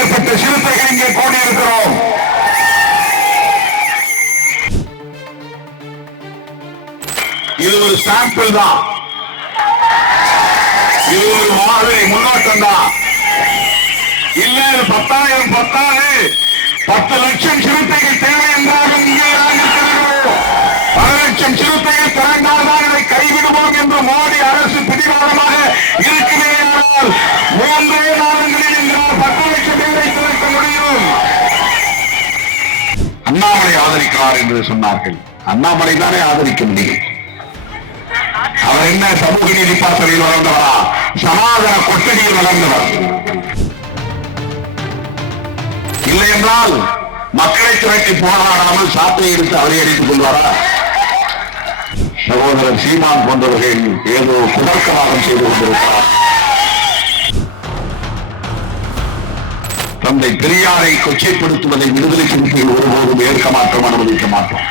மேற்பட்ட சிறுத்தைகள் இங்கே கூடியிருக்கிறோம். இது ஒரு சாம்பிள் தான், இது ஒரு மாதிரி முன்னோட்டம் தான். இல்ல 10,000 பத்தாது, 10 லட்சம் சிறுத்தைகள் தேவை என்றாலும் இங்கே 10 லட்சம் சிறுத்தைகள் திறந்தால்தான் இதை கைவிடுவோம் என்று மோடி அரசு பிடிவாதமாக இருக்கிறேனால் 3 நாடுகளில் எங்களால் 10 லட்சம் பேரை திறக்க முடியும். அண்ணாமலை ஆதரிக்கிறார் என்று சொன்னார்கள். அண்ணாமலை தானே ஆதரிக்க முடியும். அவர் என்ன சமூக நீதி பாசறையில் வளர்ந்தவரா? சமாதான கொட்டடியில் வளர்ந்தவர். இல்லை என்றால் மக்களை திரட்டி போராடாமல் சாட்டை எடுத்து அவரை அடித்துக் கொள்வாரா? சகோதரர் சீமான் போன்றவர்கள் ஏதோ குதர்க்கவாதம் செய்து கொண்டிருக்கிறார். தந்தை பெரியாரை கொச்சைப்படுத்துவதை விடுதலை சிறுத்தைகள் ஒருபோதும் ஏற்க மாட்டோம், அனுமதிக்க மாட்டோம்.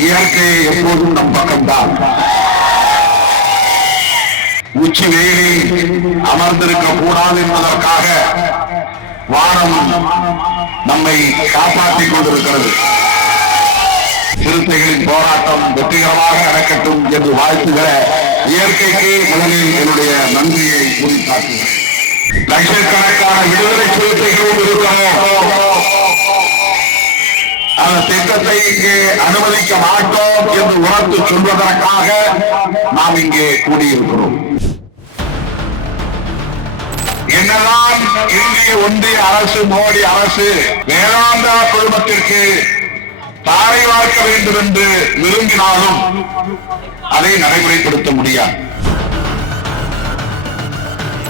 இயற்கை எப்போதும் நம் பக்கம்தான். உச்சி வெயிலில் அமர்ந்திருக்க கூடாது என்பதற்காக வானம் நம்மை காப்பாற்றிக் கொண்டிருக்கிறது. சிறுத்தைகளின் போராட்டம் வெற்றிகரமாக நடக்கட்டும் என்று வாழ்த்துகிற இயற்கைக்கு முதலில் என்னுடைய நன்றியை குறித்தாக்குகிறேன். லட்சக்கணக்கான விடுதலை சிறுத்தைகளும் இருக்கிறோம். அந்த திட்டத்தை இங்கே அனுமதிக்க மாட்டோம் என்று உணர்ந்து சொல்வதற்காக நாம் இங்கே கூடியிருக்கிறோம். என்னதான் இந்திய ஒன்றிய அரசு, மோடி அரசு வேதாந்தா குழுமத்திற்கு தாரை வார்க்க வேண்டும் என்று விரும்பினாலும் அதை நடைமுறைப்படுத்த முடியாது.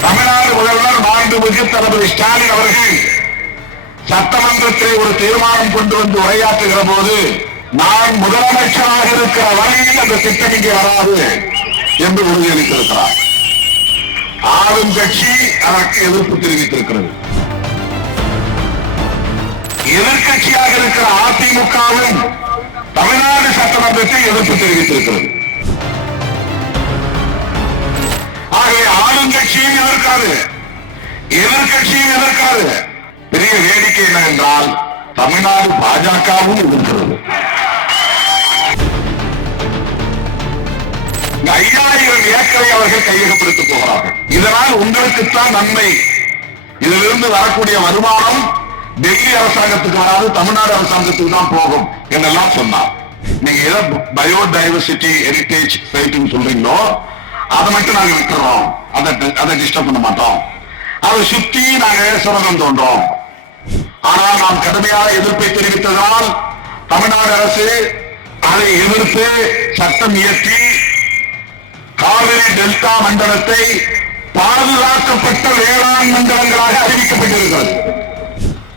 தமிழ்நாடு முதல்வர் மாண்புமிகு தளபதி ஸ்டாலின் அவர்கள் சட்டமன்றத்தில் ஒரு தீர்மானம் கொண்டு வந்து உரையாற்றுகிற போது, நான் முதலமைச்சராக இருக்கிற வரையில் அந்த திட்டம் இங்கே வராது என்று உறுதியளித்திருக்கிறார். ஆளும் கட்சி அதற்கு எதிர்ப்பு தெரிவித்திருக்கிறது. எதிர்கட்சியாக இருக்கிற அதிமுகவும் தமிழ்நாடு சட்டமன்றத்தில் எதிர்ப்பு தெரிவித்திருக்கிறது. ஆகவே ஆளுங்கட்சியும் எதிர்க்காது, எதிர்கட்சியும் எதிர்க்காது. பெரிய வேடிக்கை என்னவென்றால் தமிழ்நாடு பாஜகவும் எதிர்க்கிறது. 5000 ஏக்கரை அவர்கள் கையகப்படுத்த போகிறார்கள். இதனால் உங்களுக்குத்தான் நன்மை. இதிலிருந்து வரக்கூடிய வருமானம் டெல்லி அரசாங்கத்துக்கு வராது, தமிழ்நாடு அரசாங்கத்துக்கு தான் போகும் என்றெல்லாம் சொன்னார். நீங்க ஏதோ பயோடைவர்சிட்டி ஹெரிடேஜ் சைட்னு சொல்றீங்களோ அதை மட்டும் நாங்க விட்டுறோம், அதை டிஸ்டர்ப் பண்ண மாட்டோம். அதை சுற்றி நாங்க சுரங்கம் தோன்றோம். ஆனால் நாம் கடுமையான எதிர்ப்பை தெரிவித்ததால் தமிழ்நாடு அரசு அதை எதிர்த்து சட்டம் இயற்றி காவிரி டெல்டா மண்டலத்தை பாதுகாக்கப்பட்ட வேளாண் மண்டலங்களாக அறிவிக்கப்பட்டிருக்கிறது.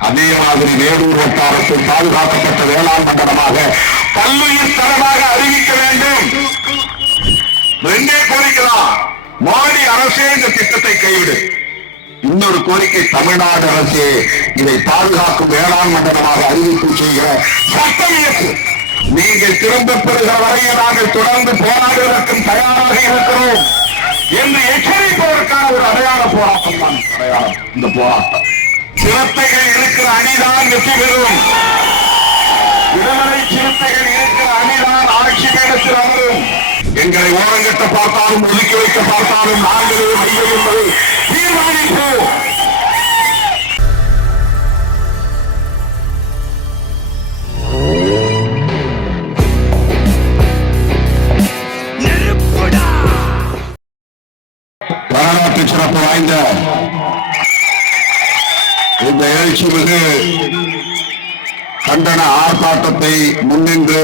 அதே மாதிரி வேலூர் வட்டாரத்தை பாதுகாக்கப்பட்ட வேளாண் மண்டலமாக பல்லுயிர் தரமாக அறிவிக்க வேண்டும். 2 கோரிக்கைதான். மோடி அரசே இந்த திட்டத்தை கைவிடு. இன்னொரு கோரிக்கை, தமிழ்நாடு அரசு இதை பாதுகாக்கும் வேளாண் மண்டலமாக அறிவிப்பு செய்கிற சட்டம் இயற்று. நீங்கள் திரும்ப பெறுகிற வரையில் நாங்கள் தொடர்ந்து போராடுவதற்கும் தயாராக இருக்கிறோம் என்று எச்சரிப்பதற்கான ஒரு அடையாள போராட்டம் தான் அடையாளம் இந்த போராட்டம். சிறுத்தைகள் இருக்கிற அணிதான் வெற்றி பெறும். விடுதலை சிறுத்தைகள் இருக்கிற அணிதான் ஆட்சி பீடத்தில் அமரும். எங்களை ஓரங்கட்ட பார்த்தாலும் ஒதுக்கி வைக்க பார்த்தாலும் நாங்களே மையம் என்பதை தீர்மானிப்போம். வரலாற்று சிறப்பு வாய்ந்த இந்த எழுச்சி மிகு கண்டன ஆர்ப்பாட்டத்தை முன்னின்று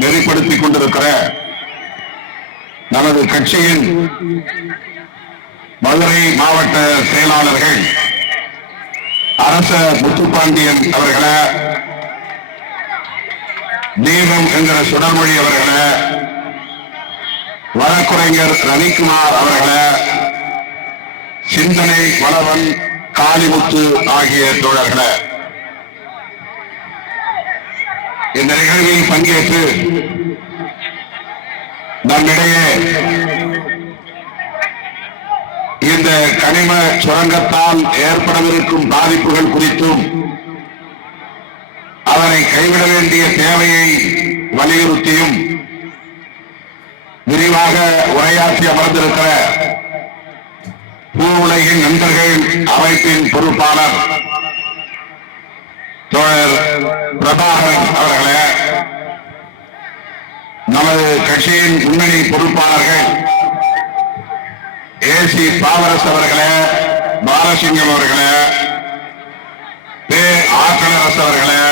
நெறிப்படுத்திக் கொண்டிருக்கிற நமது கட்சியின் மதுரை மாவட்ட செயலாளர்கள் அரச முத்துப்பாண்டியன் அவர்களே, தீபம் என்கிற சுடர்மொழி அவர்களே, வழக்குரைஞர் ரவிக்குமார் அவர்களே, சிந்தனை வளவன் காளிமுத்து ஆகிய தோழர்களே, இந்த நிகழ்வில் பங்கேற்று நம்மிடையே இந்த கனிம சுரங்கத்தால் ஏற்படவிருக்கும் பாதிப்புகள் குறித்தும் அதனை கைவிட வேண்டிய தேவையை வலியுறுத்தியும் விரிவாக உரையாற்றி அமர்ந்திருக்கிற பூ உலகின் நண்பர்கள் அமைப்பின் பொறுப்பாளர் தோழர் பிரபாகரன் அவர்களே, நமது கட்சியின் முன்னணி பொறுப்பாளர்கள் ஏசி பாவரஸ் அவர்களே, பாலசிங்கம் அவர்களே, பே ஆக்கலரசு அவர்களே,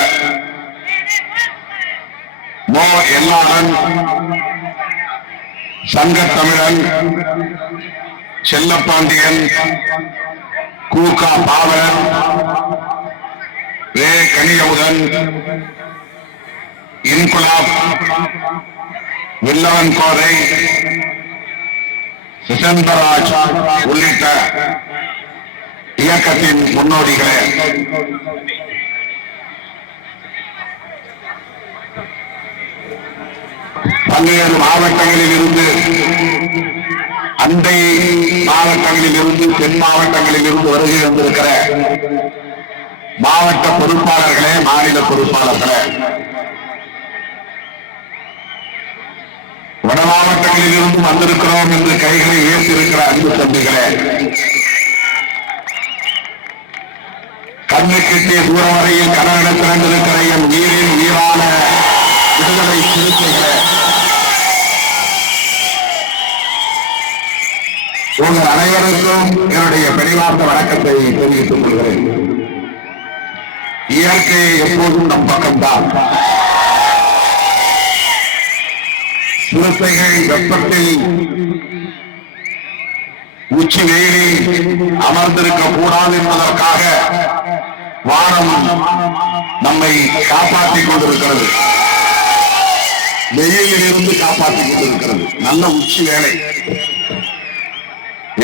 மோ எல்லாளன், சங்கத்தமிழன், செல்லப்பாண்டியன், கூகா பாவலன், வே கனியமுதன், இன்குலாப், வில்லவன் கோதை, சுசந்தராஜ் உள்ளிட்ட இயக்கத்தின் முன்னோடிகளே, பல்வேறு மாவட்டங்களில் இருந்து, அண்டை மாவட்டங்களில் இருந்து, தென் மாவட்டங்களில் இருந்து வருகை வந்திருக்கிற மாவட்ட பொறுப்பாளர்களே, மாநில பொறுப்பாளர்களே, வட மாவட்டங்களில் இருந்து வந்திருக்கிறோம் என்று கைகளை உயர்த்தியிருக்கிற அன்பு தம்பிகளே, கண்ணு கெட்டிய தூரம் வரையில் கனவென திரண்டிருக்கிற என் உயிரின் உயிரான விடுதலை சிறுத்தைகளே, உங்கள் அனைவருக்கும் என்னுடைய பணிவார்ந்த வணக்கத்தை தெரிவித்துக் கொள்கிறேன். இயற்கை எப்போதும் நம் பக்கம்தான். சிறுத்தைகள் வெப்பத்தில் உச்சி வெயிலில் அமர்ந்திருக்க கூடாது என்பதற்காக வானம் நம்மை காப்பாற்றிக் கொண்டிருக்கிறது. வெயிலில் இருந்து காப்பாற்றிக் கொண்டிருக்கிறது. நல்ல உச்சி வேலை,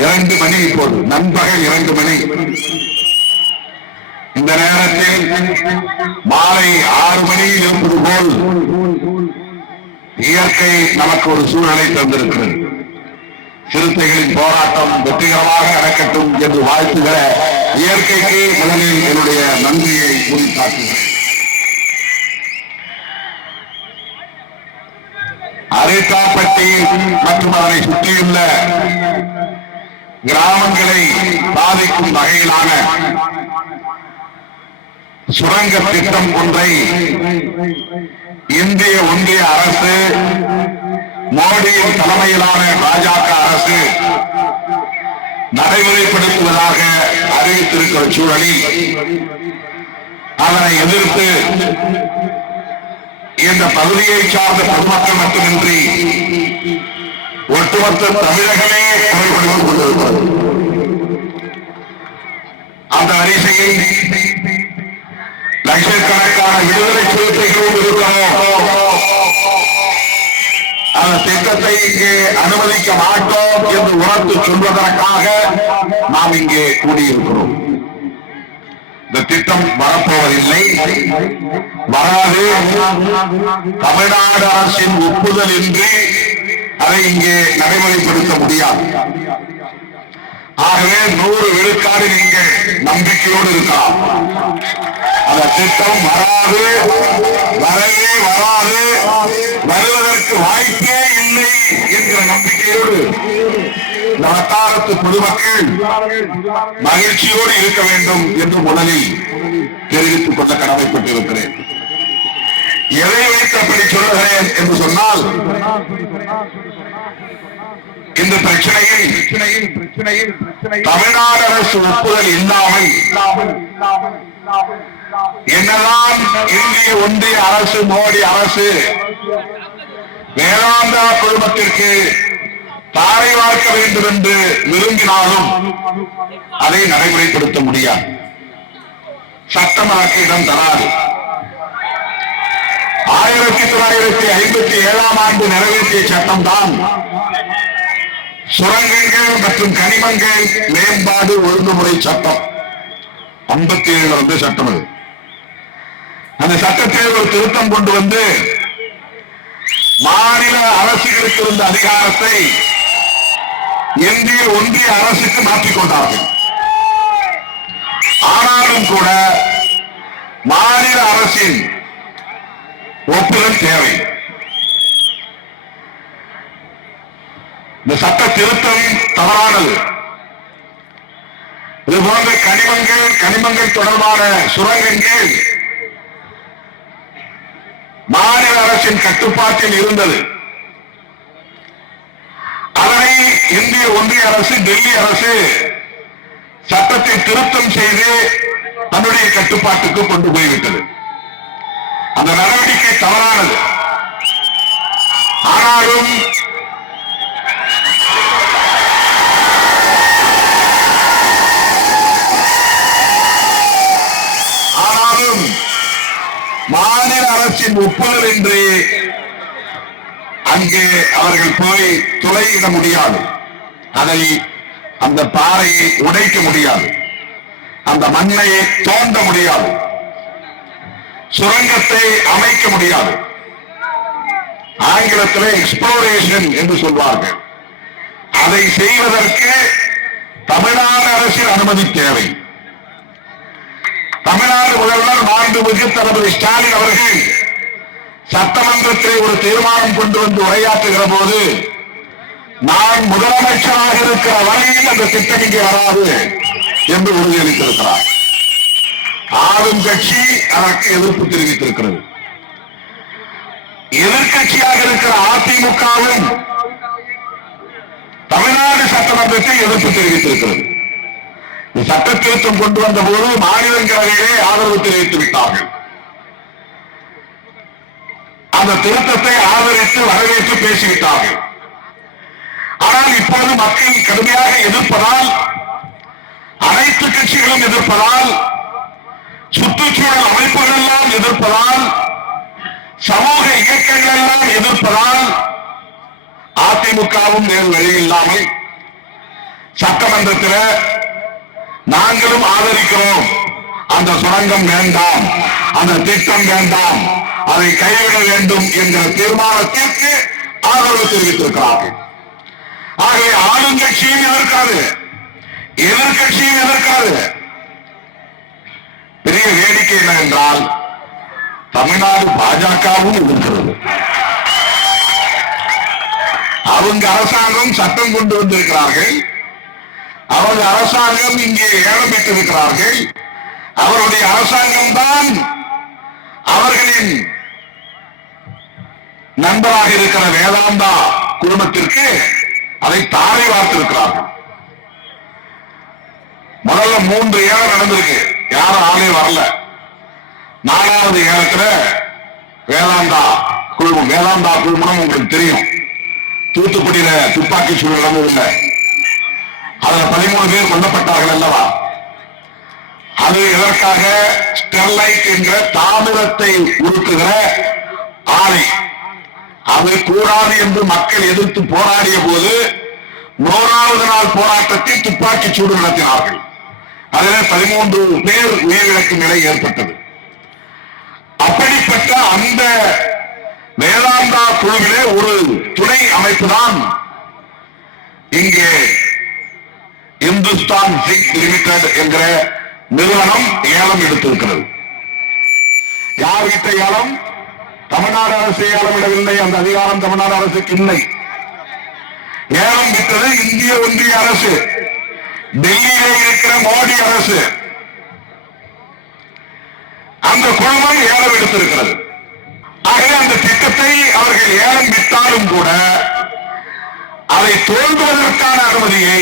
2 மணி, இப்போது நண்பகல் 2 மணி. இந்த நேரத்தில் மாலை 6 மணியில் இருப்பது போல் இயற்கை நமக்கு ஒரு சூழலை தந்திருக்கிறது. சிறுத்தைகளின் போராட்டம் வெற்றிகரமாக நடக்கட்டும் என்று வாழ்த்துகிற இயற்கைக்கு முதலில் என்னுடைய நன்றியை குறித்தாக்குகிறேன். அரிக்காப்பட்டி மற்றும் அதனை சுற்றியுள்ள கிராமங்களை பாதிக்கும் வகையிலான சுரங்க திட்டம் ஒன்றை இந்திய ஒன்றிய அரசு, மோடியின் தலைமையிலான பாஜக அரசு நடைமுறைப்படுத்துவதாக அறிவித்திருக்கிற சூழலில் அதனை எதிர்த்து இந்த பகுதியை சார்ந்த பொதுமக்கள் மட்டுமின்றி ஒட்டுமொத்த தமிழகமே குறைபடுத்திக் கொண்டிருக்கிறது. அந்த வரிசையில் லட்சக்கணக்கான விடுதலை சிறுத்தைகளும் இருக்கிறோம். அந்த திட்டத்தை இங்கே அனுமதிக்க மாட்டோம் என்று உணர்த்து சொல்வதற்காக நாம் இங்கே கூடியிருக்கிறோம். இந்த திட்டம் வரப்போவதில்லை, வராது. தமிழ்நாடு அரசின் ஒப்புதல் இன்றி அதை இங்கே நடைமுறைப்படுத்த முடியாது. ஆகவே 100 விழுக்காடு நீங்கள் நம்பிக்கையோடு இருக்கலாம். அந்த திட்டம் வராது, வரவே வராது, வருவதற்கு வாய்ப்பே இல்லை என்கிற நம்பிக்கையோடு இந்த வட்டாரத்து பொதுமக்கள் மகிழ்ச்சியோடு இருக்க வேண்டும் என்று முதலில் தெரிவித்துக் கொள்ள கடமைப்பட்டிருக்கிறேன். எதை வைத்தபடி சொல்லுகிறேன் என்று சொன்னால், இந்த பிரச்சனையில் தமிழ்நாடு அரசு ஒப்புதல் இல்லாமல் என்னதான் இந்திய ஒன்றிய அரசு, மோடி அரசு வேதாந்தா குழுமத்திற்கு தாரை வார்க்க வேண்டும் என்று விரும்பினாலும் அதை நடைமுறைப்படுத்த முடியாது. சட்டம் அதற்கு இடம் தராது. 1957ஆம் ஆண்டு நிறைவேற்றிய சட்டம் தான் சுரங்கங்கள் மற்றும் கனிமங்கள் மேம்பாடு ஒழுங்குமுறை சட்டம். 57 வந்து சட்டம். அது அந்த சட்டத்தில் ஒரு திருத்தம் கொண்டு வந்து மாநில அரசுகளுக்கு இருந்த அதிகாரத்தை இந்திய ஒன்றிய அரசுக்கு மாற்றிக்கொண்டார்கள். ஆனாலும் கூட மாநில அரசின் ஒப்புதல் தேவை. இந்த சட்ட திருத்தம் தவறானது. இது போன்ற கனிமங்கள் தொடர்பான சுரங்கங்கள் மாநில அரசின் கட்டுப்பாட்டில் இருந்தது. அதனை இந்திய ஒன்றிய அரசு, டெல்லி அரசு சட்டத்தை திருத்தம் செய்து தன்னுடைய கட்டுப்பாட்டுக்கு கொண்டு போய்விட்டது. அந்த நடவடிக்கை தவறானது. ஆனாலும் மாநில அரசின் ஒப்புதல் என்று அங்கே அவர்கள் போய் துளையிட முடியாது. அதை அந்த பாறையை உடைக்க முடியாது. அந்த மண்ணை தோண்ட முடியாது. சுரங்கத்தை அமைக்க முடியாது. ஆங்கிலத்தில் எக்ஸ்ப்ளோரேஷன் என்று சொல்வார்கள். அதை செய்வதற்கு தமிழ்நாடு அரசின் அனுமதி தேவை. தமிழ்நாடு முதல்வர் மாண்புமிகு தளபதி ஸ்டாலின் அவர்கள் சட்டமன்றத்தில் ஒரு தீர்மானம் கொண்டு வந்து உரையாற்றுகிற போது, நான் முதலமைச்சராக இருக்கிற வழியில் அந்த திட்டம் இங்கே வராது என்று உறுதியளித்திருக்கிறார். ஆளும் கட்சி அதற்கு எதிர்ப்பு தெரிவித்திருக்கிறது. எதிர்கட்சியாக இருக்கிற அதிமுகவும் தமிழ்நாடு சட்டமன்றத்தில் எதிர்ப்பு தெரிவித்திருக்கிறது. சட்ட திருத்தம் கொண்டு வந்த போது மாநிலங்களவையிலே ஆதரவு தெரிவித்து விட்டார்கள். அந்த திருத்தத்தை ஆதரித்து வரவேற்று பேசிவிட்டார்கள். ஆனால் இப்பொழுது மக்கள் கடுமையாக எதிர்ப்பதால், அனைத்து கட்சிகளும் எதிர்ப்பதால், சுற்றுச்சூழல் அமைப்புகள் எல்லாம் எதிர்ப்பதால், சமூக இயக்கங்கள் எல்லாம் எதிர்ப்பதால் அதிமுகவும் வேறு வழி இல்லாமல் சட்டமன்றத்தில் நாங்களும் ஆதரிக்கிறோம், அந்த சுரங்கம் வேண்டாம், அந்த திட்டம் வேண்டாம், அதை கைவிட வேண்டும் என்கிற தீர்மானத்திற்கு ஆதரவு தெரிவித்திருக்கிறார்கள். ஆகவே ஆளுங்கட்சியும் எதிர்க்காது, எதிர்கட்சியும் எதிர்க்காது. பெரிய வேடிக்கை என்னவென்றால் தமிழ்நாடு பாஜகவும் எதிர்க்கிறது. அவங்க அரசாங்கம் சட்டம் கொண்டு வந்திருக்கிறார்கள். அவருடைய அரசாங்கம் இங்கே ஏலமிட்டிருக்கிறார்கள். அவருடைய அரசாங்கம் தான் அவர்களின் நண்பராக இருக்கிற வேதாந்தா குழுமத்திற்கு அதை தாரை வார்த்திருக்கிறார்கள். முதல்ல 3 ஏலம் நடந்திருக்கு, யாரும் ஆளே வரல. 4வது ஏலத்தில் வேதாந்தா குழுமம் உங்களுக்கு தெரியும், தூத்துக்குடியில துப்பாக்கி சூடு நடந்ததில்லை, அதுல 13 பேர் கொல்லப்பட்டார்கள் அல்லவா? அது எதற்காக? ஸ்டெர்லைட் என்ற தாமிரத்தை உருக்குகிற ஆலை. அது கூடாது என்று மக்கள் எதிர்த்து போராடிய போது 100வது நாள் போராட்டத்தில் துப்பாக்கி சூடு நடத்தினார்கள். அதில் 13 பேர் உயிரிழக்கும் நிலை ஏற்பட்டது. அப்படிப்பட்ட அந்த வேதாந்தா குழுவிலே ஒரு துணை அமைப்பு தான் இங்கே இந்துஸ்தான் ஜிங்க் லிமிடெட் என்கிற நிறுவனம் ஏலம் எடுத்திருக்கிறது. யார் விட்ட ஏலம்? தமிழ்நாடு அரசு ஏலம் விடவில்லை. அந்த அதிகாரம் தமிழ்நாடு அரசுக்கு இல்லை. ஏலம் விட்டது இந்திய ஒன்றிய அரசு, டெல்லியிலே இருக்கிற மோடி அரசு. அந்த குழுமம் ஏலம் எடுத்திருக்கிறது. ஆகவே அந்த திட்டத்தை அவர்கள் ஏலம் விட்டாலும் கூட அதை தோல்வதற்கான அனுமதியை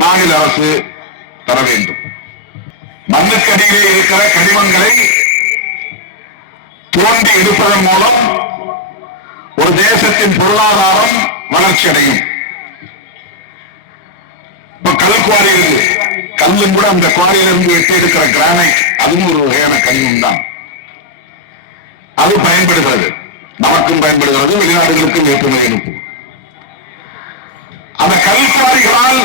மாநில அரசு தர வேண்டும். மண்ணுக்கடியிலே இருக்கிற கனிமங்களை தோண்டி எடுப்பதன் மூலம் ஒரு தேசத்தின் பொருளாதாரம் வளர்ச்சி அடையும். இப்ப கல்குவாரி இருக்கு, கல்லும் கூட அந்த குவாரியிலிருந்து வெட்டி எடுக்கிற கிரானைட், அதுவும் ஒரு வகையான கனிமம் தான். அது பயன்படுகிறது, நமக்கும் பயன்படுகிறது, வெளிநாடுகளுக்கும் ஏற்றுமதி அனுப்பும். அந்த கல்குவாரிகளால்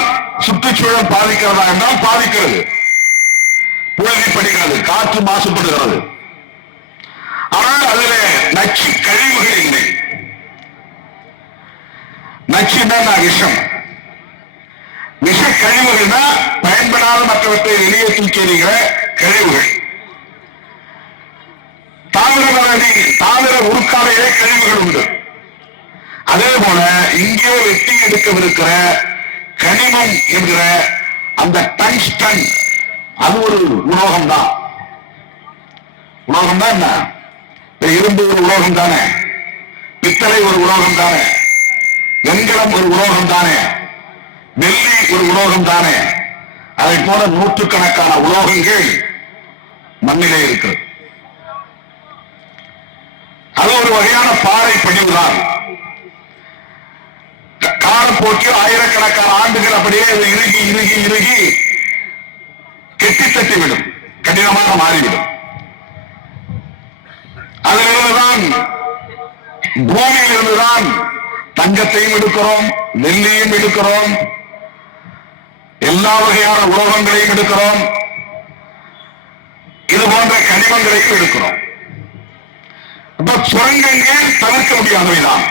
சுற்றுச்சூழல் பாதிக்கிறதா என்றால் பாதிக்கிறது, புழுதிப்படுகிறது, காற்று மாசுபடுகிறது. ஆனால் அதில் நச்சு கழிவுகள் இல்லை. நச்சுன்னா விஷம். விஷ கழிவுகள்னா பயன்படாத மற்றவற்றை வெளியே தூக்கி எறிகிற கழிவுகள். தாமிர உருக்காலையிலே கழிவுகள் உண்டு. அதே போல இங்கே வெட்டி எடுக்கவிருக்கிற கனிமம் என்கிற அந்த டங்ஸ்டன் அது ஒரு உலோகம் தான். உலோகம் தான் என்ன? இரும்பு ஒரு உலோகம் தானே, பித்தளை ஒரு உலோகம் தானே, வெண்கலம் ஒரு உலோகம் தானே, வெள்ளி ஒரு உலோகம் தானே. அதை போல நூற்றுக்கணக்கான உலோகங்கள் மண்ணிலே இருக்கிறது. அது ஒரு வகையான பாறை படிவுதான். காலப்போக்கில் ஆயிரக்கணக்கான ஆண்டுகள் அப்படியே இறுகி இறுகி இறுகி கெட்டி தட்டிவிடும், கடினமாக மாறிவிடும். அதிலிருந்துதான் பூமியில் இருந்துதான் தங்கத்தையும் எடுக்கிறோம், வெள்ளியும் எடுக்கிறோம், எல்லா வகையான உலோகங்களையும் எடுக்கிறோம், இது போன்ற கனிமங்களையும் எடுக்கிறோம். சுரங்கங்கள் தவிர்க்க முடியாதவைதான்.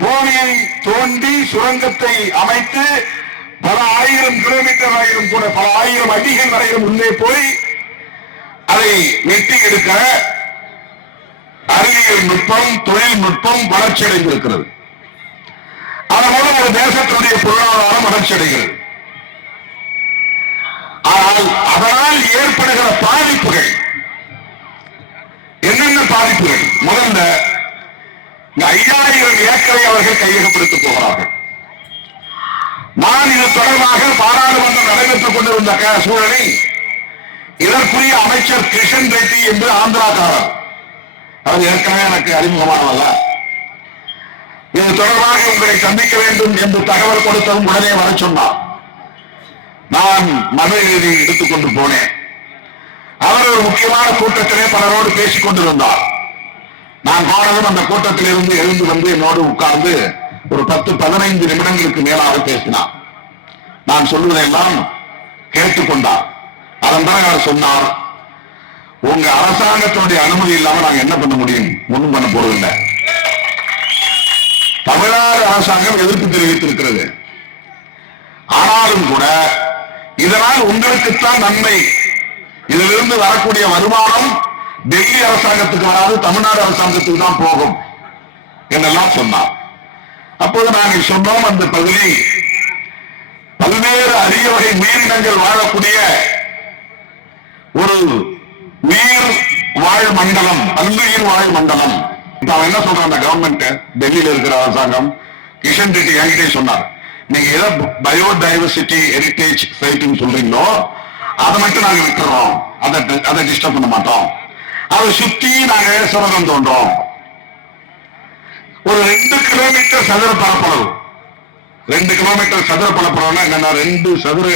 பூமியை தோண்டி சுரங்கத்தை அமைத்து பல ஆயிரம் கிலோமீட்டர் வரையிலும் கூட பல ஆயிரம் அடிகள் வரையிலும் உள்ளே போய் அதை வெட்டி எடுக்க அறிவியல் நுட்பம், தொழில்நுட்பம் வளர்ச்சி அடைந்திருக்கிறது. அதன் மூலம் ஒரு தேசத்தினுடைய பொருளாதாரம் வளர்ச்சி அடைகிறது. ஆனால் அதனால் ஏற்படுகிற பாதிப்புகள் என்னென்ன பாதிப்புகள்? முதல்ல 5000 ஏக்கரை அவர்கள் கையகப்படுத்த போகிறார்கள். நான் இது தொடர்பாக பாராளுமன்றம் நடைபெற்றுக் கொண்டிருந்த சூழலில் இதற்குரிய அமைச்சர் கிஷன் ரெட்டி என்று ஆந்திராக்காரர், அவர் ஏற்கனவே எனக்கு அறிமுகமானவல்ல, இது தொடர்பாக உங்களை சந்திக்க வேண்டும் என்று தகவல் கொடுத்ததும் உடனே வர சொன்னார். நான் மனு எழுதி எடுத்துக்கொண்டு போனேன். அவர் ஒரு முக்கியமான கூட்டத்திலே பலரோடு பேசிக் கொண்டிருந்தார். நான் போனதும் அந்த கூட்டத்தில் இருந்து எழுந்து வந்து என்னோடு உட்கார்ந்து ஒரு 10-15 நிமிடங்களுக்கு மேலாக பேசினார். நான் சொல்வதெல்லாம் கேட்டுக்கொண்டார். அதன் பிறகு அவர் சொன்னார், உங்க அரசாங்கத்தினுடைய அனுமதி இல்லாம நாங்க என்ன பண்ண முடியும்? ஒன்றும் பண்ண போறதில்லை. தமிழ்நாடு அரசாங்கம் எதிர்ப்பு தெரிவித்திருக்கிறது. ஆனாலும் கூட இதனால் உங்களுக்குத்தான் நன்மை, இதிலிருந்து வரக்கூடிய வருமானம் டெல்லி அரசாங்கத்துக்கு வராது, தமிழ்நாடு அரசாங்கத்துக்கு தான் போகும் என்றெல்லாம் சொன்னார். அப்போது நாங்கள் சொன்னோம், அந்த பகுதி பல்வேறு அரிய வகை உயிரினங்கள் வாழக்கூடிய ஒரு உயிர் வாழ் மண்டலம், பல்லுயிர் வாழ் மண்டலம். இப்ப அவன் என்ன சொல்றான், அந்த கவர்மெண்ட் டெல்லியில இருக்கிற அரசாங்கம், கிஷன் ரெட்டி என்கிட்டே சொன்னார், நீங்க ஏதோ பயோடைவர்சிட்டி ஹெரிட்டேஜ் சைட்னு சொல்றீங்களோ அதை மட்டும் நாங்க விட்டுறோம், அதை டிஸ்டர்ப் பண்ண மாட்டோம், அதை சுத்தி நாங்க சுரங்கம் தோன்றோம். ஒரு 2 கிலோமீட்டர் சதுர பரப்பளவு, 2 கிலோமீட்டர் சதுர பரப்பளவுனா என்னன்னா, 2 சதுர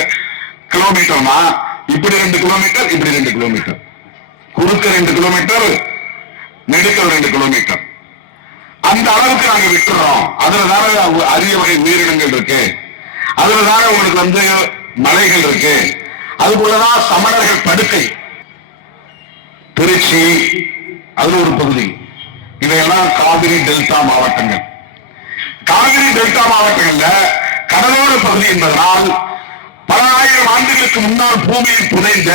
கிலோமீட்டர்னா இப்படி 2 கிலோமீட்டர், இப்படி 2 கிலோமீட்டர், குறுக்க 2 கிலோமீட்டர், நெடுக்க 2 கிலோமீட்டர், அந்த அளவுக்கு நாங்க விட்டுறோம். அதுலதான அரிய வகை உயிரினங்கள் இருக்கு, அதுலதான உங்களுக்கு மலைகள் இருக்கு, அதுபோலதான் சமணர்கள் படுக்கை, திருச்சி அதுல ஒரு பகுதி, இதையெல்லாம் காவிரி டெல்டா மாவட்டங்கள். காவிரி டெல்டா மாவட்டங்கள்ல கடலோர பகுதி என்பதனால் பல ஆயிரம் ஆண்டுகளுக்கு முன்னால் பூமியில் புதைந்த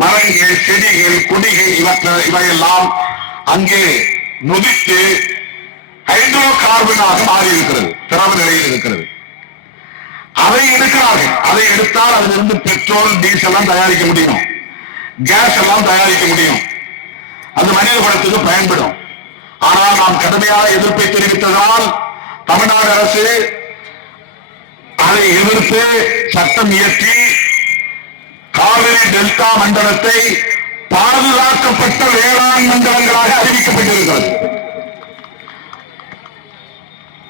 மரங்கள், செடிகள், கொடிகள் இவையெல்லாம் அங்கே நொதித்து ஹைட்ரோ கார்பனாக மாறி இருக்கிறது, திரவ நிலையில் இருக்கிறது. அதை எடுக்கிறார்கள். அதை எடுத்தால் அதிலிருந்து பெட்ரோல், டீசல் எல்லாம் தயாரிக்க முடியும், கேஸ் எல்லாம் தயாரிக்க முடியும், அது மனித குலத்துக்கு பயன்படும். ஆனால் நாம் கடுமையான எதிர்ப்பை தெரிவித்ததால் தமிழ்நாடு அரசு அதை எதிர்த்து சட்டம் இயற்றி காவிரி டெல்டா மண்டலத்தை பாதுகாக்கப்பட்ட வேளாண் மண்டலங்களாக அறிவிக்கப்பட்டிருக்கிறது.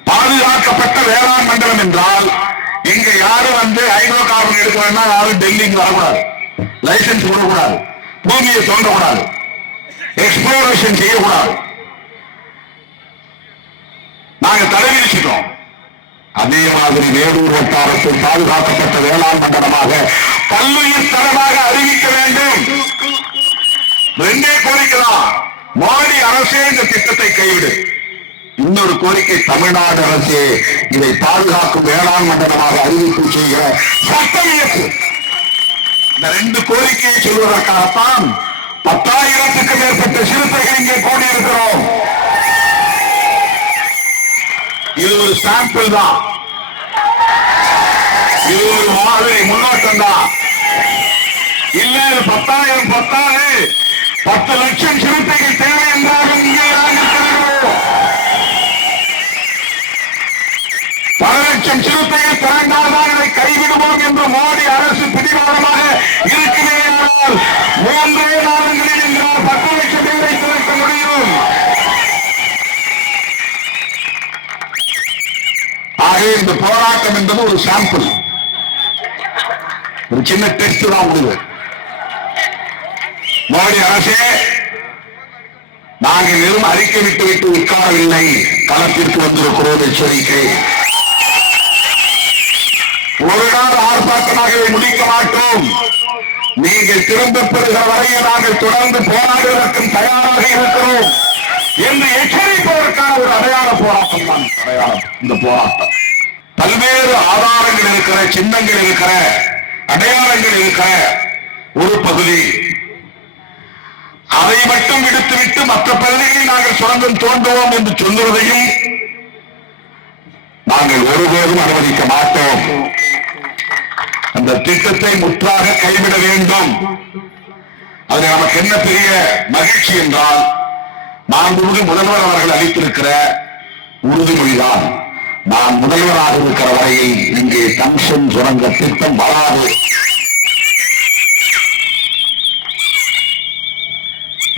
பாதுகாக்கப்பட்ட வேளாண் மண்டலம் என்றால் இங்க யாரும் ஹைட்ரோ கார்பன் எடுக்கணும்னா யாரும் டெல்லிக்கு வரக்கூடாது, லைசன்ஸ் கொடுக்கக்கூடாது, பூமியை தோன்றக்கூடாது, எக்ஸ்ப்ளோரேஷன் செய்யக்கூடாது. நாங்க தடை விதிச்சிட்டோம். அதே மாதிரி வேலூர் வட்டாரத்தில் பாதுகாக்கப்பட்ட வேளாண் மண்டலமாக பல்லுயிர் தரமாக அறிவிக்க வேண்டும். 2 கோரிக்கைதான். மோடி அரசே இந்த திட்டத்தை கைவிடு. இன்னொரு கோரிக்கை, தமிழ்நாடு அரசு இதை பாதுகாக்கும் வேளாண் மண்டலமாக அறிவிப்பு செய்கிற சட்டம் இயற்று. இந்த 2 கோரிக்கையை சொல்வதற்காகத்தான் 10,000க்கும் மேற்பட்ட சிறுத்தைகள் இங்கே கூடியிருக்கிறோம். இது ஒரு சாம்பிள் தான், இது ஒரு மாதிரி முன்னோட்டம் தான். இல்ல 10,000 10 லட்சம் சிறுத்தைகள் தேவை என்றாலும் இங்கே பல லட்சம் சிறுத்தைகள் திரண்டால்தான் இதை கைவிடுவோம் என்று மோடி அரசு பிடிவாதமாக இருக்கிறார்கள். 3 நாடுகளில் என்கிறார் 10 லட்சம் பேரை திரட்ட முடியும். ஆகவே இந்த போராட்டம் என்பது ஒரு சாம்பிள், ஒரு சின்ன டெஸ்ட் தான் முடிவு. மோடி அரசே, நாங்கள் வெறும் அறிக்கை விட்டு உட்காரவில்லை, களத்திற்கு வந்திருக்கிறோம். எச்சரிக்கை, ஒரு நாள் ஆர்ப்பாட்டமாக முடிக்க மாட்டோம். நீங்கள் திரும்ப பெறுகிற வரையில் நாங்கள் தொடர்ந்து போராடுவதற்கும் தயாராக இருக்கிறோம் என்று எச்சரிப்பதற்கான ஒரு அடையாள போராட்டம் தான். அடையாளம், இந்த போராட்டம் பல்வேறு ஆதாரங்கள் இருக்கிற, சின்னங்கள் இருக்கிற, அடையாளங்கள் இருக்கிற ஒரு பகுதி. அதை மட்டும் விடுத்துவிட்டு மற்ற பகுதிகளில் நாங்கள் சுரங்கம் தோண்டுவோம் என்று சொல்லுவதையும் நாங்கள் ஒருபோதும் அனுமதிக்க மாட்டோம். அந்த திட்டத்தை முற்றாக கைவிட வேண்டும். அது நமக்கு என்ன பெரிய மகிழ்ச்சி என்றால், மாண்புமிகு முதல்வர் அவர்கள் அளித்திருக்கிற உறுதிமொழிதான், நான் முதல்வராக இருக்கிற வரையில் இங்கே டங்ஷன் சுரங்க திட்டம் வராது.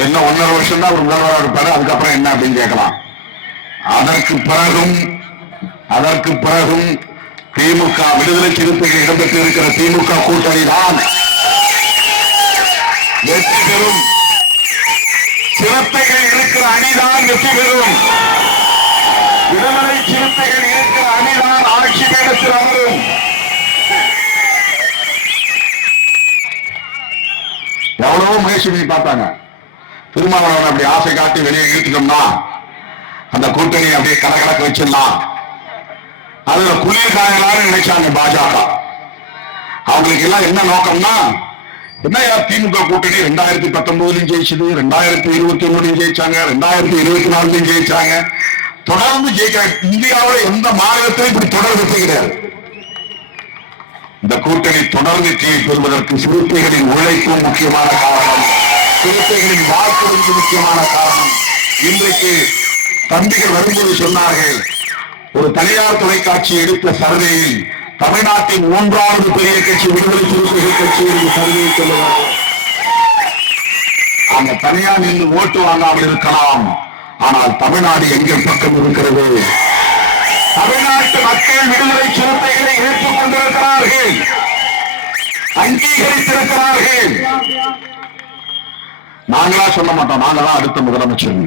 என்ன 1.5 வருஷம் தான் ஒரு முதல்வராக இருப்பாரு, அதுக்கப்புறம் என்ன அப்படின்னு கேட்கலாம். அதற்கு பிறகும் திமுக விடுதலை சிறுத்தைகள் இடம்பெற்று இருக்கிற திமுக கூட்டணி தான் வெற்றி பெறும். சிறுத்தைகள் இருக்கிற அணிதான் வெற்றி பெறும். விடுதலை சிறுத்தைகள் இருக்கிற அணிதான் ஆட்சி பீடத்தில் அமரும். எவ்வளவோ முயற்சி பண்ணி பார்த்தாங்க. திருமாவளவன் அப்படி ஆசை காட்டி வெளியே இழுத்துட்டோம்னா அந்த கூட்டணி அப்படியே கலகலக்க வச்சிடலாம், அதுல குளிர் காயலான்னு நினைச்சாங்க பாஜக. அவங்களுக்கு எல்லாம் என்ன நோக்கம்னா, என்ன திமுக கூட்டணி 2019 ஜெயிச்சது, 2021 ஜெயிச்சாங்க, 2024 ஜெயிச்சாங்க, தொடர்ந்து ஜெயிக்கிறாங்க. இந்தியாவில் எந்த மாநிலத்திலும் இப்படி தொடர் வெற்றி கிடையாது. இந்த கூட்டணி தொடர் வெற்றியை பெறுவதற்கு சிறுத்தைகளின் உழைப்பும் முக்கியமான காரணம், சிறுத்தைகளின் வாக்குறுதி முக்கியமான காரணம். இன்றைக்கு தம்பிகள் வரும்போது சொன்னார்கள், ஒரு தனியார் தொலைக்காட்சி எடுத்த சர்வேயில் தமிழ்நாட்டின் 3வது பெரிய கட்சி விடுதலை சிறுத்தைகள் கட்சி என்று சர்வேயை சொல்லுவார்கள். அந்த தனியார் நின்று ஓட்டு வாங்காமல் இருக்கலாம், ஆனால் தமிழ்நாடு எங்கள் பக்கம் இருக்கிறது. தமிழ்நாட்டு மக்கள் விடுதலை சிறுத்தைகளை ஏற்றுக் கொண்டிருக்கிறார்கள், அங்கீகரித்திருக்கிறார்கள். நாங்களா சொல்ல மாட்டோம், நாங்களா அடுத்த முதலமைச்சர்.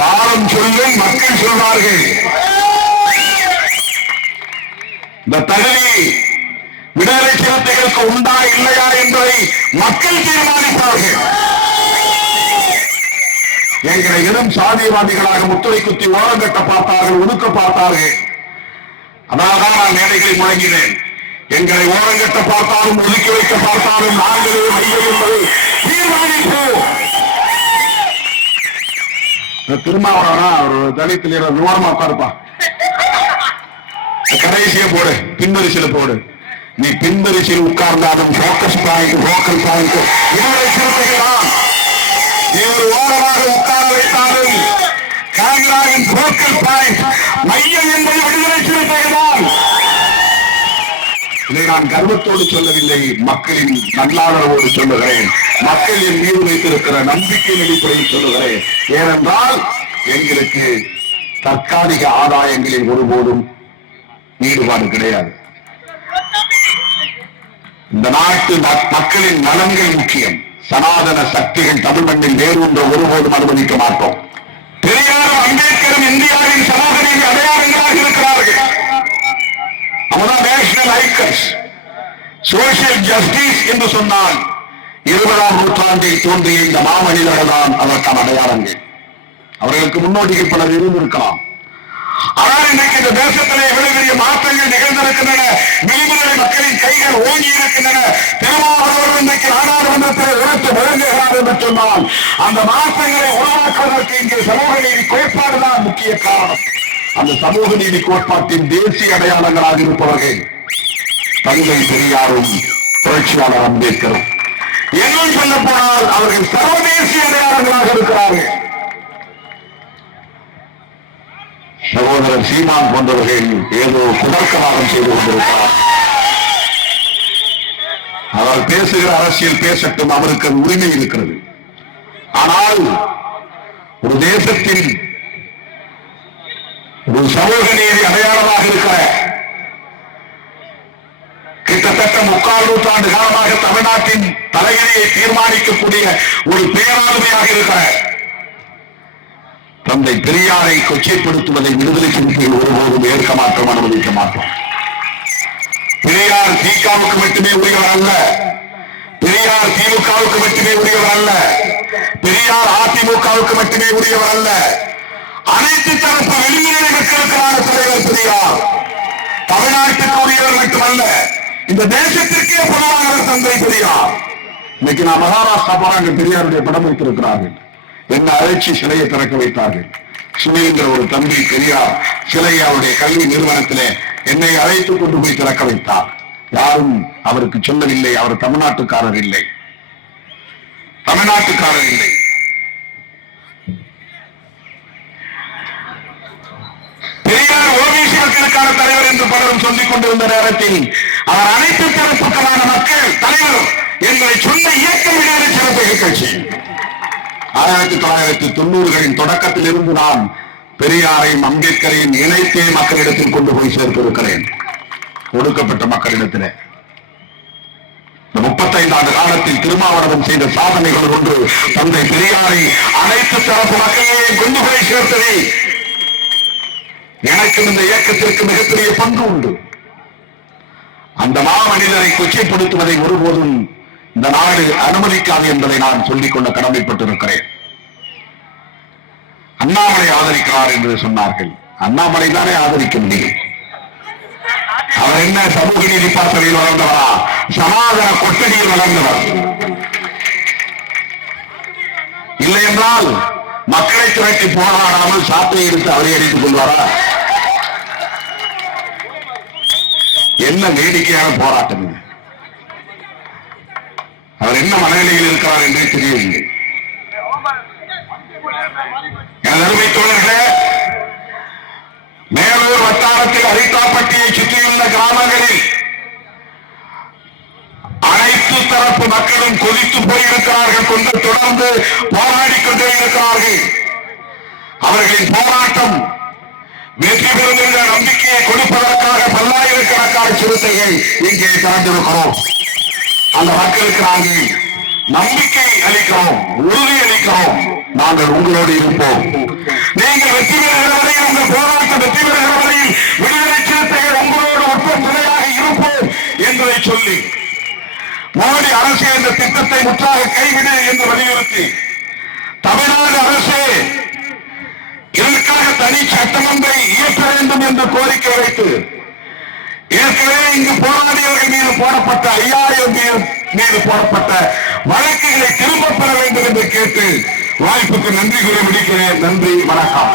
காலம் சொல்லும், மக்கள் சொல்வார்கள். இந்த தகுதி விடுதலை சிறுத்தைகளுக்கு உண்டா இல்லையா என்பதை மக்கள் தீர்மானிப்பார்கள். எங்களை இடம் சாதியவாதிகளாக முத்துரை குத்தி ஓரம் கட்ட பார்த்தார்கள், ஒதுக்க பார்த்தார்கள். அதனால்தான் நான் மேடைகளை முழங்கினேன். எங்களை ஓரம் கட்ட பார்த்தாலும் ஒதுக்கி வைக்க பார்த்தாலும் நாங்களே மையம் என்பதை தீர்மானிப்போம். திருமாவளவனா ஒரு தலித்தில் ஓரமா உட்காருப்பா, கடைசிய போடு, பின்வரிசையில போடு. நீ பின்வரிசையில் உட்கார்ந்தாலும் போக்கஸ் பாயிண்ட் போக்கல் பாயிண்ட் விடுதலை சிறுத்தைகள் தான். நீ ஒரு ஓரமாக உட்கார வைத்தாலும் கேமராவின் போக்கல் பாயிண்ட் மையம் என்பது விடுதலை சிறுத்தைகள் தான். இதை நான் கர்வத்தோடு சொல்லவில்லை, மக்களின் நல்லாதரவோடு சொல்லுகிறேன். மக்கள் என் மீது வைத்திருக்கிற நம்பிக்கையின் அடிப்படையில் சொல்லுகிறேன். ஏனென்றால் எங்களுக்கு தற்காலிக ஆதாயங்களில் ஒருபோதும் ஈடுபாடு கிடையாது. இந்த நாட்டு மக்களின் நலன்கள் முக்கியம். சனாதன சக்திகள் தமிழ் மண்ணில் வேறொன்று ஒருபோதும் அனுமதிக்க மாட்டோம். பெரியாரும் அம்பேத்கரும் இந்தியாவின் சனாதன அடையாளங்களாக இருக்கிறார்கள். அவதான் நேஷனல் ஐக்கன்ஸ். சோசியல் ஜஸ்டிஸ் என்று சொன்னால் 20ஆம் நூற்றாண்டில் தோன்றிய இந்த மாமனிதர்கள் தான் அதற்கான அடையாளங்கள். அவர்களுக்கு முன்னோடிகள் பலர் இருந்திருக்கலாம். ஆனால் இன்றைக்கு இந்த தேசத்திலே எவ்வளவு பெரிய மாற்றங்கள் நிகழ்ந்திருக்கின்றன. விளிம்புநிலை மக்களின் கைகள் ஓங்கி இருக்கின்றன. திருமாவளவன் இன்றைக்கு நாடாளுமன்றத்தில் உழைத்து விளங்குகிறார் என்று சொன்னால் அந்த மாற்றங்களை உருவாக்குவதற்கு இங்கே சமூக நீதி கோட்பாடுதான் முக்கிய காரணம். அந்த சமூக நீதி கோட்பாட்டின் தேசிய அடையாளங்களாக இருப்பவர்கள் தந்தை பெரியாரும் புரட்சியாளர் அம்பேத்கரும். இன்னும் சொல்ல போனால் அவர்கள் சர்வதேசிய அடையாளங்களாக இருக்கிறார்கள். சகோதரர் சீமான் போன்றவர்கள் ஏதோ குதர்க்கவாதம் செய்து கொண்டிருக்கிறார். அவர் பேசுகிற அரசியல் பேசட்டும், அவருக்கு உரிமை இருக்கிறது. ஆனால் ஒரு தேசத்தில் ஒரு சமூக நீதி அடையாளமாக இருக்கிற கிட்டத்தட்ட 3/4 நூற்றாண்டு காலமாக தமிழ்நாட்டின் தலைவிதியை தீர்மானிக்கக்கூடிய ஒரு பேராளுமையாக இருக்கிற தந்தை பெரியாரை கொச்சைப்படுத்துவதை விடுதலை சிறுத்தைகள் ஒருபோதும் ஏற்க மாட்டோம், அனுமதிக்க மாட்டோம். பெரியார் திகாவுக்கு மட்டுமே உரியவர் அல்ல, பெரியார் திமுகவுக்கு மட்டுமே உரியவர் அல்ல, பெரியார் அதிமுகவுக்கு மட்டுமே உரியவர் அல்ல. அனைத்து தரப்பு வெளிநிலை மக்களுக்கான தலைவர் பெரியார். தமிழ்நாட்டுக்கு உரியவர் மட்டுமல்ல, இந்த தேசத்திற்கே பொதுவான தந்தை பெரியார். இன்னைக்கு நான் மகாராஷ்டிரா போறாங்க, பெரியாருடைய படம் வைத்திருக்கிறார்கள். என்ன அழைச்சி சிலையை திறக்க வைத்தார்கள். சுனில் ஒரு தம்பி பெரியார் சிலையை அவருடைய கல்வி நிறுவனத்திலே என்னை அழைத்து கொண்டு போய் திறக்க வைத்தார். யாரும் அவருக்கு சொல்லவில்லை, அவர் தமிழ்நாட்டுக்காரர் இல்லை, தமிழ்நாட்டுக்காரர் இல்லை. பெரியார் ஓபிசி மக்களுக்கான தலைவர் என்று பலரும் சொல்லிக் கொண்டிருந்த நேரத்தில் அவர் அனைத்து தரப்புக்கான மக்கள் தலைவர் என்பதை சொன்ன இயக்கம் விடுதலை சிறுத்தைகள் கட்சி. 1990களின் தொடக்கத்தில் இருந்து நான் பெரியாரையும் அம்பேத்கரையும் இணைத்தே மக்களிடத்தில் கொண்டு போய் சேர்த்திருக்கிறேன். ஒடுக்கப்பட்ட மக்களிடத்தில் 35 ஆண்டு காலத்தில் திருமாவளவன் செய்த சாதனைகள் ஒன்று தந்தை பெரியாரை அனைத்து தரப்பு மக்களையும் கொண்டு போய் சேர்த்தது. எனக்கும் இந்த இயக்கத்திற்கு மிகப்பெரிய பங்கு உண்டு. அந்த மாமனிதரை கொச்சைப்படுத்துவதை ஒருபோதும் இந்த நாடு அனுமதிக்காது என்பதை நான் சொல்லிக் கொள்ள கடமைப்பட்டிருக்கிறேன். அண்ணாமலை ஆதரிக்கிறார் என்று சொன்னார்கள். அண்ணாமலை தானே ஆதரிக்க முடியும். அவர் என்ன சமூக நீதி பாசறையில் வளர்ந்தவரா, சமாதான கொட்டடியில் வளர்ந்தவர்? இல்லை என்றால் மக்களை திரட்டி போராடாமல் சாட்டை எடுத்து அவரை அடித்துக் கொள்வாரா? என்ன வேடிக்கையான போராட்டம் இது! அவர் என்ன மனநிலையில் இருக்கிறார் என்றே தெரியவில்லை. எனது அருமை தோழர்களே, மேலூர் வட்டாரத்தில் அரித்தாப்பட்டியை சுற்றியுள்ள கிராமங்களில் அனைத்து தரப்பு மக்களும் கொதித்து போயிருக்கிறார்கள், கொண்டு தொடர்ந்து போராடி கொண்டே இருக்கிறார்கள். அவர்களின் போராட்டம் வெற்றி பெறும் என்ற நம்பிக்கையை கொடுப்பதற்காக பல்லாயிரக்கணக்கான சிறுத்தைகள் இங்கே திறந்திருக்கிறோம். அந்த மக்களுக்கு நாங்கள் நம்பிக்கை அளிக்கிறோம், உறுதி அளிக்கிறோம். நாங்கள் உங்களோடு இருப்போம். நீங்கள் வெற்றி பெறுகிற வரையில், உங்கள் போராட்டம் வெற்றி பெறுகிற வரையில் விடுதலை சிறுத்தைகள் உங்களோடு ஒப்ப துணையாக இருப்போம் என்பதை சொல்லி மோடி அரசு என்ற திட்டத்தை முற்றாக கைவிடு என்று வலியுறுத்தி தமிழ்நாடு அரசு இதற்காக தனி சட்டமன்றை இயற்ற வேண்டும் என்று கோரிக்கை வைத்து ஏற்கனவே இங்கு போராடியவர்கள் மீது போடப்பட்ட 5000 பேர் மீது போடப்பட்ட வழக்குகளை திரும்பப் பெற வேண்டும் என்று கேட்டு வாய்ப்புக்கு நன்றி கூறி முடிக்கிறேன். நன்றி, வணக்கம்.